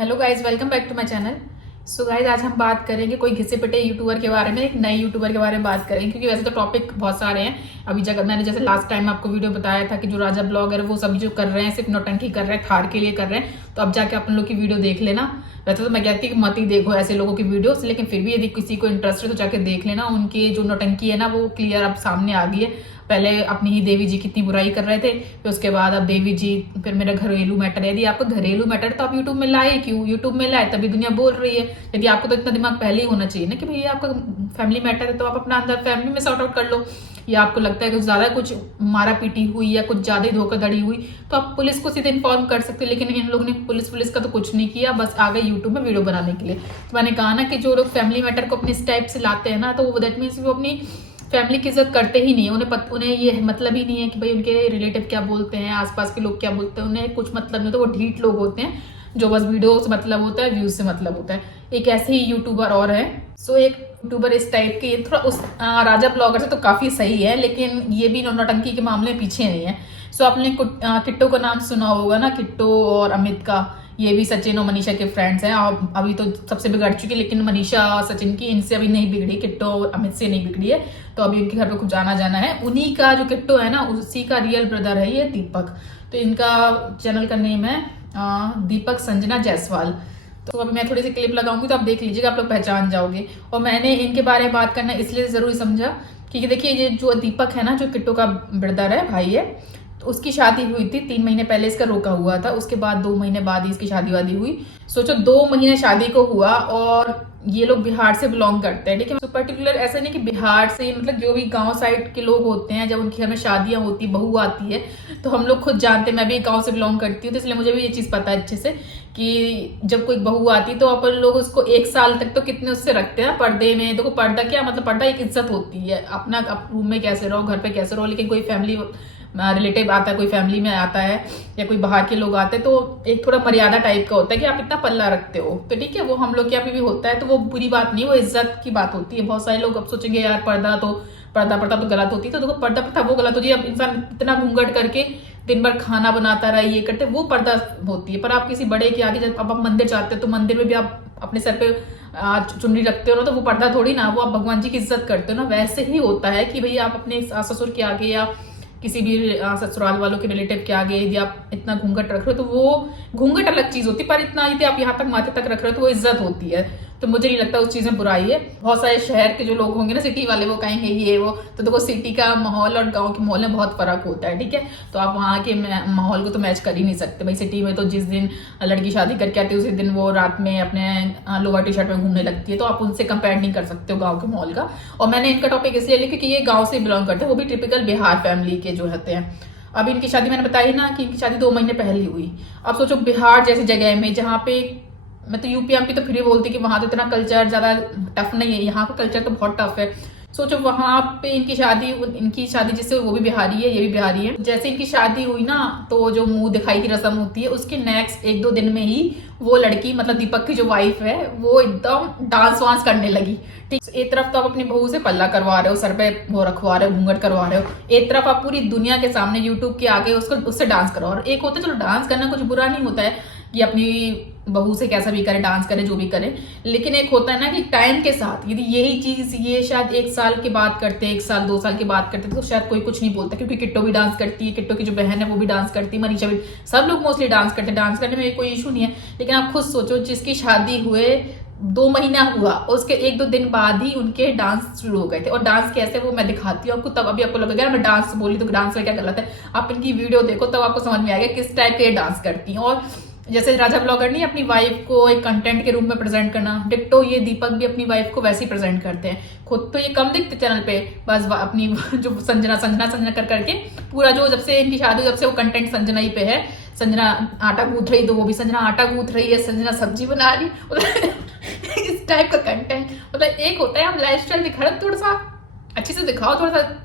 Hello guys, welcome back to my channel. So guys, आज हम बात करेंगे कोई घिसे पिटे यूट्यूबर के बारे में, एक नए यूट्यूबर के बारे में बात करेंगे, क्योंकि वैसे तो टॉपिक बहुत सारे हैं। अभी जगह मैंने जैसे लास्ट टाइम आपको वीडियो बताया था कि जो राजा ब्लॉगर वो सब जो कर रहे हैं सिर्फ नौटंकी कर रहे हैं, थार के लिए कर रहे हैं, तो अब जाके अपन लोग की वीडियो देख लेना। वैसे तो मैं कहती हूँ कि मत ही देखो ऐसे लोगों की वीडियोस, लेकिन फिर भी यदि किसी को इंटरेस्ट है तो जाके देख लेना। उनकी जो नौटंकी है ना वो क्लियर अब सामने आ गई है। पहले अपनी ही देवी जी कितनी बुराई कर रहे थे, फिर उसके बाद अब देवी जी, फिर मेरा घरेलू मैटर। यदि आपको घरेलू मैटर तो आप यूट्यूब में लाए क्यों? यूट्यूब में लाए तभी दुनिया बोल रही है। यदि आपको तो इतना दिमाग पहले ही होना चाहिए ना कि भैया आपका फैमिली मैटर है तो आप अपना अंदर फैमिली में सॉर्ट आउट कर लो। या आपको लगता है कि ज्यादा कुछ मारा पीटी हुई या कुछ ज्यादा ही धोखाधड़ी हुई तो आप पुलिस को सीधे इन्फॉर्म कर सकते हैं। लेकिन इन लोगों ने पुलिस का तो कुछ नहीं किया, बस आ गए यूट्यूब में वीडियो बनाने के लिए। तो मैंने कहा ना कि जो लोग फैमिली मैटर को अपने इस टाइप से लाते हैं ना, तो वो दैट मीन्स वो अपनी फैमिली की इज्जत करते ही नहीं है। उन्हें ये मतलब ही नहीं है कि भाई उनके रिलेटिव क्या बोलते हैं, आसपास के लोग क्या बोलते हैं, उन्हें कुछ मतलब नहीं। तो वो ढीठ लोग होते हैं जो बस वीडियो से मतलब होता है, व्यूज से मतलब होता है। एक ऐसे ही यूट्यूबर और है। सो एक यूट्यूबर इस टाइप के, थोड़ा उस राजा ब्लॉगर से तो काफी सही है, लेकिन ये भी नौटंकी के मामले में पीछे नहीं है। सो आपने किट्टो का नाम सुना होगा ना, किट्टो और अमित का। ये भी सचिन और मनीषा के फ्रेंड्स हैं और अभी तो सबसे बिगड़ चुकी, लेकिन मनीषा और सचिन की इनसे अभी नहीं बिगड़ी, किट्टो और अमित से नहीं बिगड़ी है। तो अभी उनके घर पे कुछ जाना जाना है। उन्हीं का जो किट्टो है ना, उसी का रियल ब्रदर है ये दीपक। तो इनका चैनल का नेम है दीपक संजना जायसवाल। तो अभी मैं थोड़ी सी क्लिप लगाऊंगी तो आप देख लीजिएगा, आप लोग पहचान जाओगे। और मैंने इनके बारे में बात करना इसलिए जरूरी समझा क्योंकि देखिए ये जो दीपक है ना, जो किट्टो का ब्रदर है, भाई है, तो उसकी शादी हुई थी 3 महीने पहले, इसका रोका हुआ था। उसके बाद 2 महीने बाद ही इसकी शादी वादी हुई। सोचो 2 महीने शादी को हुआ और ये लोग बिहार से बिलोंग करते हैं। ठीक है, तो पर्टिकुलर ऐसा नहीं कि बिहार से, मतलब जो भी गांव साइड के लोग होते हैं, जब उनके घर में शादियां होती, बहू आती है, तो हम लोग खुद जानते हैं। मैं भी एक गांव से बिलोंग करती हूँ, तो इसलिए मुझे भी ये चीज पता है अच्छे से कि जब कोई बहू आती तो अपन लोग उसको 1 साल तक तो कितने उससे रखते हैं पर्दे में। देखो पर्दा क्या मतलब, पर्दा एक इज्जत होती है। अपना रूम में कैसे रहो, घर पे कैसे रहो, लेकिन कोई फैमिली रिलेटिव आता है, कोई फैमिली में आता है या कोई बाहर के लोग आते हैं, तो एक थोड़ा मर्यादा टाइप का होता है कि आप इतना पल्ला रखते हो। तो ठीक है, वो हम लोग के यहाँ पे भी होता है, तो वो बुरी बात नहीं, वो इज्जत की बात होती है। बहुत सारे लोग अब सोचेंगे यार पर्दा प्रथा तो गलत होती है। तो देखो पर्दा प्रथा वो गलत होती है, अब इंसान इतना घूंघट करके दिन भर खाना बनाता रहा, ये करते, वो पर्दा होती है। पर आप किसी बड़े के आगे, जब अब आप मंदिर जाते हो तो मंदिर में भी आप अपने सर पे चुनरी रखते हो ना, तो वो पर्दा थोड़ी ना, वो आप भगवान जी की इज्जत करते हो ना। वैसे ही होता है कि भाई आप अपने ससुर के आगे या किसी भी ससुराल वालों के रिलेटिव के आगे यदि आप इतना घूंघट रख रहे हो, तो वो घूंघट अलग चीज होती है, पर इतना यदि आप यहाँ तक माथे तक रख रहे हो तो वो इज्जत होती है। तो मुझे नहीं लगता उस चीज में बुराई है। बहुत सारे शहर के जो लोग होंगे ना, सिटी वाले, वो कहेंगे ये वो, तो देखो सिटी का माहौल और गांव के माहौल में बहुत फर्क होता है। ठीक है, तो आप वहाँ के माहौल को तो मैच कर ही नहीं सकते। भाई सिटी में तो जिस दिन लड़की शादी करके आती है उसी दिन वो रात में अपने लोअर टी शर्ट में घूमने लगती है, तो आप उनसे कंपेयर नहीं कर सकते हो गाँव के माहौल का। और मैंने इनका टॉपिक इसलिए लिया क्योंकि ये गाँव से बिलोंग करते हैं, वो भी टिपिकल बिहार फैमिली के जो होते हैं। अब इनकी शादी मैंने बताई ना कि इनकी शादी 2 महीने पहले हुई। अब सोचो बिहार जैसी जगह में, जहाँ पे, मैं तो यूपी एमपी तो फिर भी बोलती कि वहां तो इतना कल्चर ज्यादा टफ नहीं है, यहाँ का कल्चर तो बहुत टफ है। सोचो वहां पे इनकी शादी जिससे, वो भी बिहारी है, ये भी बिहारी है। जैसे इनकी शादी हुई ना, तो जो मुंह दिखाई की रस्म होती है, उसके नेक्स्ट 1-2 दिन में ही वो लड़की, मतलब दीपक की जो वाइफ है, वो एकदम डांस वांस करने लगी। ठीक, एक तरफ तो आप अपनी बहू से पल्ला करवा रहे हो, सर पे वो रखवा रहे हो, घूंघट करवा रहे हो, एक तरफ आप पूरी दुनिया के सामने यूट्यूब के आगे उससे डांस करवा रहे हो। एक होता है चलो डांस करना कुछ बुरा नहीं होता है कि अपनी बहू से कैसा भी करे, डांस करे, जो भी करे, लेकिन एक होता है ना कि टाइम के साथ यदि यही चीज ये शायद 1 साल के बाद करते, 1 साल 2 साल के बाद करते, तो शायद कोई कुछ नहीं बोलता। क्योंकि किट्टो भी डांस करती है, किट्टो की जो बहन है वो भी डांस करती है, मनीषा भी, सब लोग मोस्टली डांस करते हैं। डांस करने में कोई इशू नहीं है। लेकिन आप खुद सोचो, जिसकी शादी हुए 2 महीना हुआ, उसके 1-2 दिन बाद ही उनके डांस शुरू हो गए थे। और डांस कैसे, वो मैं दिखाती हूँ आपको, तब अभी आपको लगेगा मैं डांस बोली तो डांस में क्या गलत है। आप इनकी वीडियो देखो तब आपको समझ में आएगा किस टाइप के डांस करती हैं। और जैसे राजा ब्लॉगर नहीं अपनी वाइफ को एक कंटेंट के रूप में प्रेजेंट करना, डिट्टो ये दीपक भी अपनी वाइफ को वैसे ही प्रेजेंट करते हैं। खुद तो ये कम दिखते चैनल पे, बस अपनी जो संजना कर करके पूरा, जो जब से इनकी शादी, जब से वो कंटेंट संजना ही पे है। संजना आटा गूंथ रही तो वो भी संजना आटा गूंथ रही है, संजना सब्जी बना रही इस टाइप का कंटेंट। मतलब एक होता है हम लाइफ स्टाइल दिखा रहे, थोड़ा सा अच्छे से दिखाओ, थोड़ा सा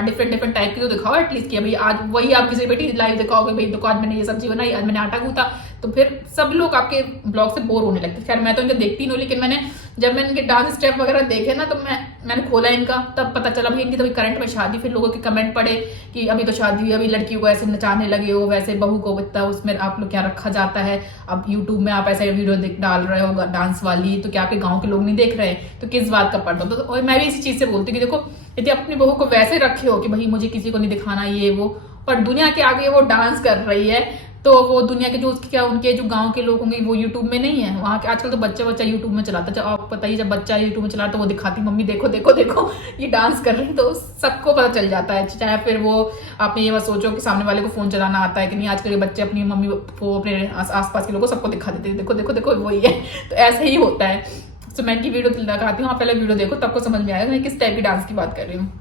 डिफरेंट टाइप की तो दिखाओ एटलीस्ट, कि भाई आज वही आप किसी बेटी लाइव दिखाओगे, भाई देखो आज मैंने ये सब्जी बनाई, आज मैंने आटा गूंथा, तो फिर सब लोग आपके ब्लॉग से बोर होने लगते। खैर मैं तो इनके देखती नहीं हूँ, लेकिन जब मैंने इनके डांस स्टेप वगैरह देखे ना, तो मैं मैंने खोला इनका, तब पता चला भाई इनकी तभी करंट में शादी। फिर लोगों के कमेंट पड़े कि अभी तो शादी हुई, अभी लड़कियों को ऐसे नचाने लगे हो, वैसे बहू को इतना उसमें आप लोग क्या रखा जाता है, अब यूट्यूब में आप ऐसे वीडियो डाल रहे हो डांस वाली, तो क्या आपके गाँव के लोग नहीं देख रहे, तो किस बात का पर्दा। तो मैं भी इसी चीज से बोलती हूँ कि देखो यदि अपनी बहू को वैसे रखे हो कि भाई मुझे किसी को नहीं दिखाना ये वो, और दुनिया के आगे वो डांस कर रही है, तो वो दुनिया के जो उसके क्या उनके जो गांव के लोग होंगे वो यूट्यूब में नहीं है। वहाँ के आजकल तो बच्चा यूट्यूब में चलाता है, जब आप बताइए जब बच्चा यूट्यूब में चला तो वो दिखाती मम्मी देखो देखो देखो ये डांस कर रही है, तो सबको पता चल जाता है। चाहे फिर वो आप ये मत सोचो कि सामने वाले को फोन चलाना आता है कि नहीं, आजकल के बच्चे अपनी मम्मी को अपने आसपास के लोगों सबको दिखा देते हैं, देखो देखो देखो वही है। तो ऐसे ही होता है। तो मैं इनकी वीडियो लगाती हूँ, आप पहले वीडियो देखो तब को समझ में आएगा मैं किस टाइप की डांस की बात कर रही हूँ।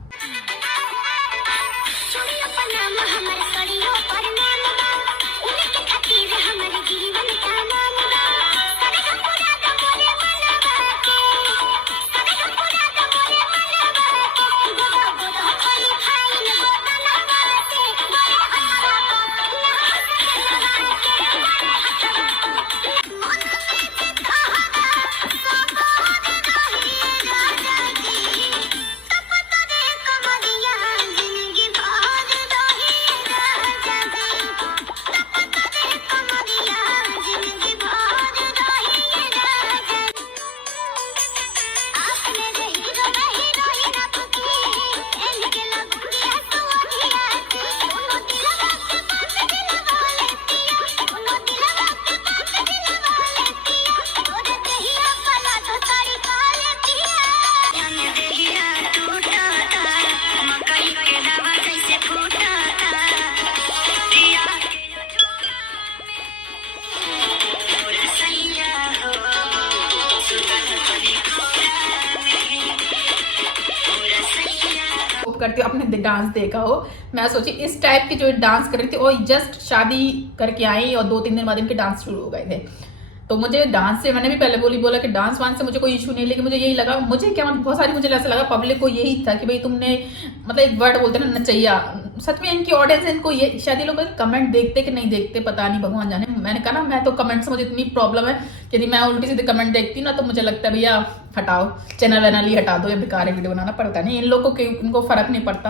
करती हूँ आपने डांस देखा हो। मैं सोची इस टाइप की जो डांस कर रही थी, और जस्ट शादी करके आई और 2-3 दिन बाद इनके डांस शुरू हो गए थे। तो मुझे डांस से, मैंने भी पहले बोला कि डांस वांस से मुझे कोई इशू नहीं, लेकिन मुझे यही लगा, मुझे क्या बहुत सारी मुझे ऐसा लगा पब्लिक को यही था कि भाई तुमने मतलब एक वर्ड बोलते ना नचैया, सच में इनकी ऑडियंस है, इनको ये शायद ये लोग कमेंट देखते कि नहीं देखते पता नहीं, भगवान जाने। मैंने कहा ना मैं तो कमेंट से मुझे इतनी प्रॉब्लम है, यदि मैं उल्टी सीधे कमेंट देखती हूँ ना तो मुझे लगता है भैया हटाओ, चैनल वैनल ही हटा दो, या बेकार है वीडियो बनाना। पड़ता नहीं इन लोग को, इनको फर्क नहीं पड़ता,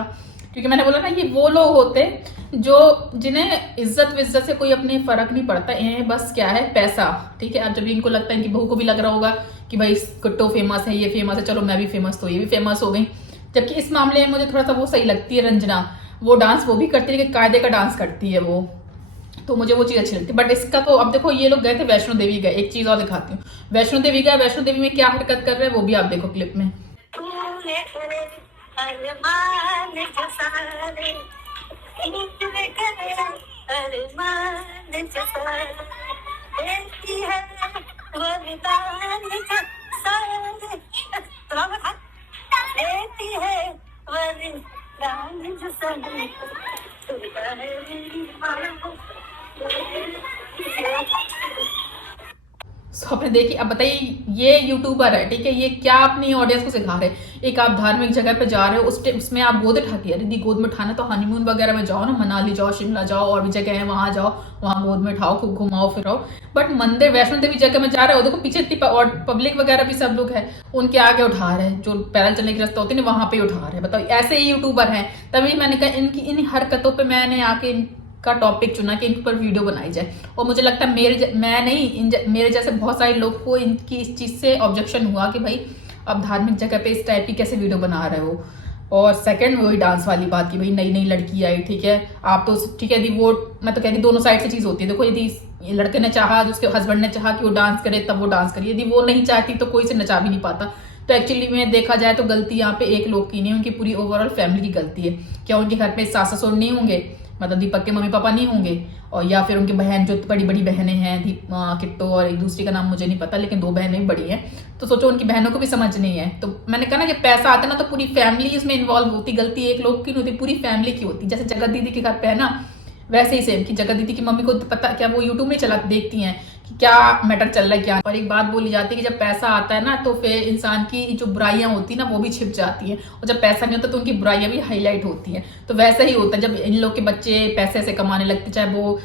क्योंकि मैंने बोला ना ये वो लोग होते जो जिन्हें इज्जत विज्जत से कोई अपने फर्क नहीं पड़ता, इन्हें बस क्या है पैसा, ठीक है। अब जब इनको लगता है इनकी बहू को भी लग रहा होगा कि भाई कुट्टो फेमस है, ये फेमस है, चलो मैं भी फेमस, तो ये भी फेमस हो गई। जबकि इस मामले में मुझे थोड़ा सा वो सही लगती है रंजना, वो डांस वो भी करती है लेकिन कायदे का डांस करती है वो, तो मुझे वो चीज अच्छी लगती है। बट इसका तो अब देखो ये लोग गए थे वैष्णो देवी गए, एक चीज और दिखाती हूँ, वैष्णो देवी गए, वैष्णो देवी में क्या हरकत कर रहे हैं वो भी आप देखो क्लिप में। आपने देखी, अब बताइए ये यूट्यूबर है, ठीक है, ये क्या अपनी ऑडियंस को सिखा रहे हैं। एक आप धार्मिक जगह पे जा रहे हो, उसमें आप गोद उठाती है, यदि गोद में उठाना तो हनीमून वगैरह में जाओ ना, मनाली जाओ, शिमला जाओ, और भी जगह है वहां जाओ, वहां गोद में उठाओ, खूब घुमाओ फिराओ। बट मंदिर वैष्णो देवी जगह में जा रहे हो, देखो पीछे इतनी पब्लिक वगैरह भी सब लोग है, उनके आगे उठा रहे हैं, जो पैदल चलने की रास्ता होती है वहां पे उठा रहे हैं। बताओ ऐसे ही यूट्यूबर हैं। तभी मैंने कहा इनकी इन हरकतों पर मैंने आके का टॉपिक चुना कि इन पर वीडियो बनाई जाए। और मुझे लगता है मेरे जैसे बहुत सारे लोग को इनकी इस चीज से ऑब्जेक्शन हुआ कि भाई अब धार्मिक जगह पे इस टाइप की कैसे वीडियो बना रहे हो। और सेकंड वही डांस वाली बात की भाई नई नई लड़की आई, ठीक है, आप तो ठीक है, यदि वो मैं तो कह रही दोनों साइड से चीज होती है। देखो यदि लड़के ने चाहा, उसके हस्बैंड ने चाहा कि वो डांस करे तब वो डांस करिए, यदि वो नहीं चाहती तो कोई से नचा भी नहीं पाता। तो एक्चुअली में देखा जाए तो गलती यहाँ पे एक लोग की नहीं, उनकी पूरी ओवरऑल फैमिली की गलती है। क्या उनके घर पे सास ससुर नहीं होंगे, मतलब दीपक के मम्मी पापा नहीं होंगे, और या फिर उनकी बहन जो बड़ी बड़ी बहनें हैं, किट्टो और एक दूसरी का नाम मुझे नहीं पता, लेकिन 2 बहनें बड़ी हैं, तो सोचो उनकी बहनों को भी समझ नहीं है। तो मैंने कहा ना जब पैसा आता है ना तो पूरी फैमिली इसमें इन्वॉल्व होती, गलती एक लोग की नहीं होती, पूरी फैमिली की होती। जैसे जगत दीदी के घर पे है ना, वैसे ही सेम कि जगत दीदी की मम्मी को पता क्या वो यूट्यूब में चला देखती हैं कि क्या मैटर चल रहा है क्या। और एक बात बोली जाती है कि जब पैसा आता है ना तो फिर इंसान की जो बुराइयां होती है ना वो भी छिप जाती हैं, और जब पैसा नहीं होता तो उनकी बुराइयां भी हाईलाइट होती हैं। तो वैसा ही होता है जब इन लोग के बच्चे पैसे से कमाने लगते, चाहे वो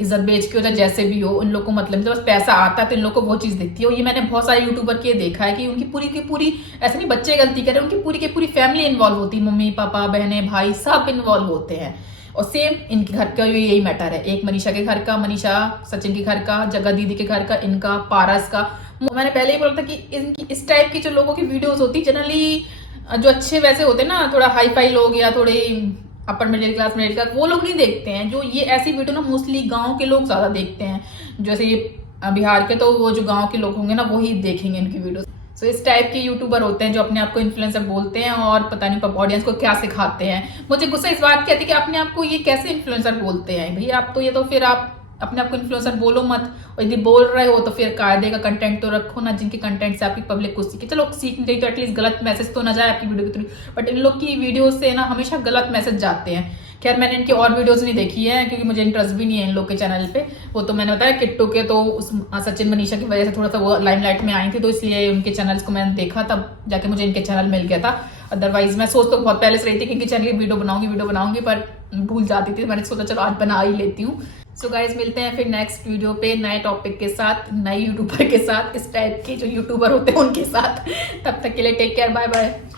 इज्जत बेच के हो चाहे जैसे भी हो, उन लोग को मतलब बस पैसा आता है तो इन लोग को वो चीज दिखती है। और ये मैंने बहुत सारे यूट्यूबर के देखा है कि उनकी पूरी की पूरी, ऐसे नहीं बच्चे गलती करे, उनकी पूरी की पूरी फैमिली इन्वॉल्व होती है, मम्मी पापा बहने भाई सब इन्वॉल्व होते हैं। और सेम इनके घर का भी यही मैटर है, एक मनीषा के घर का, मनीषा सचिन के घर का, जगह दीदी के घर का, इनका, पारस का। मैंने पहले ही बोला था कि इनकी इस टाइप की जो लोगों की वीडियोस होती जनरली, जो अच्छे वैसे होते हैं ना, थोड़ा हाई फाई लोग या थोड़े अपर मिडिल क्लास वो लोग नहीं देखते हैं। जो ये ऐसी वीडियो ना मोस्टली गांव के लोग ज्यादा देखते हैं, जैसे ये बिहार के, तो वो जो गांव के लोग होंगे ना वही देखेंगे इनकी वीडियो। सो इस टाइप के यूट्यूबर होते हैं जो अपने आप को इन्फ्लुएंसर बोलते हैं और पता नहीं ऑडियंस को क्या सिखाते हैं। मुझे गुस्सा इस बात की आती है कि अपने आप को ये कैसे इन्फ्लुएंसर बोलते हैं भैया। आप तो ये तो फिर आप अपने आप को इन्फ्लुएंसर बोलो मत, और यदि बोल रहे हो तो फिर कायदे का कंटेंट तो रखो ना, जिनके कंटेंट से आपकी पब्लिक कुछ सीखे। चलो सीख नहीं रही तो एटलीस्ट गलत मैसेज तो ना जाए आपकी वीडियो के थ्रू, बट इन लोग की वीडियो से ना हमेशा गलत मैसेज जाते हैं। खैर मैंने इनकी और वीडियोस नहीं देखी है क्योंकि मुझे इंटरेस्ट भी नहीं है इन लोग के चैनल पे। वो तो मैंने बताया किट्टू के, तो उस सचिन मनीषा की वजह से थोड़ा सा वो लाइमलाइट में आई थी, तो इसलिए उनके चैनल्स को मैंने देखा, तब जाके मुझे इनके चैनल मिल गया था। अदरवाइज मैं सोच तो बहुत पहले से रही थी कि इनके चैनल की वीडियो बनाऊंगी, पर भूल जाती थी। मैंने सोचा चलो आज बना ही लेती हूँ। सो गाइज मिलते हैं फिर नेक्स्ट वीडियो पे नए टॉपिक के साथ, नए यूट्यूबर के साथ, इस टाइप के जो यूट्यूबर होते हैं उनके साथ। तब तक के लिए टेक केयर, बाय बाय।